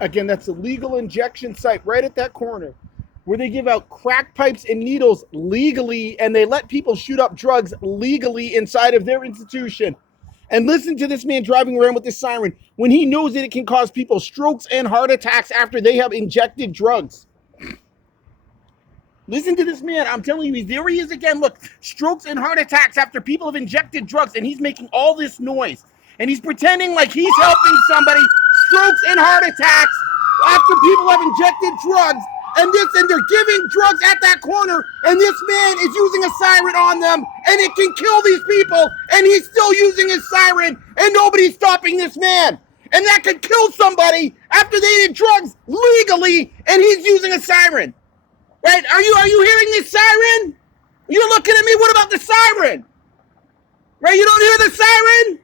Again, that's a legal injection site right at that corner where they give out crack pipes and needles legally, and they let people shoot up drugs legally inside of their institution. And listen to this man driving around with this siren when he knows that it can cause people strokes and heart attacks after they have injected drugs. Listen to this man. I'm telling you, there he is again. Look, strokes and heart attacks after people have injected drugs, and he's making all this noise. And he's pretending like he's helping somebody. Strokes and heart attacks after people have injected drugs. And they're giving drugs at that corner, and this man is using a siren on them, and it can kill these people, and he's still using his siren, and nobody's stopping this man. And that could kill somebody after they did drugs legally, and he's using a siren. Right? Are you hearing this siren? You're looking at me, what about the siren? Right? You don't hear the siren?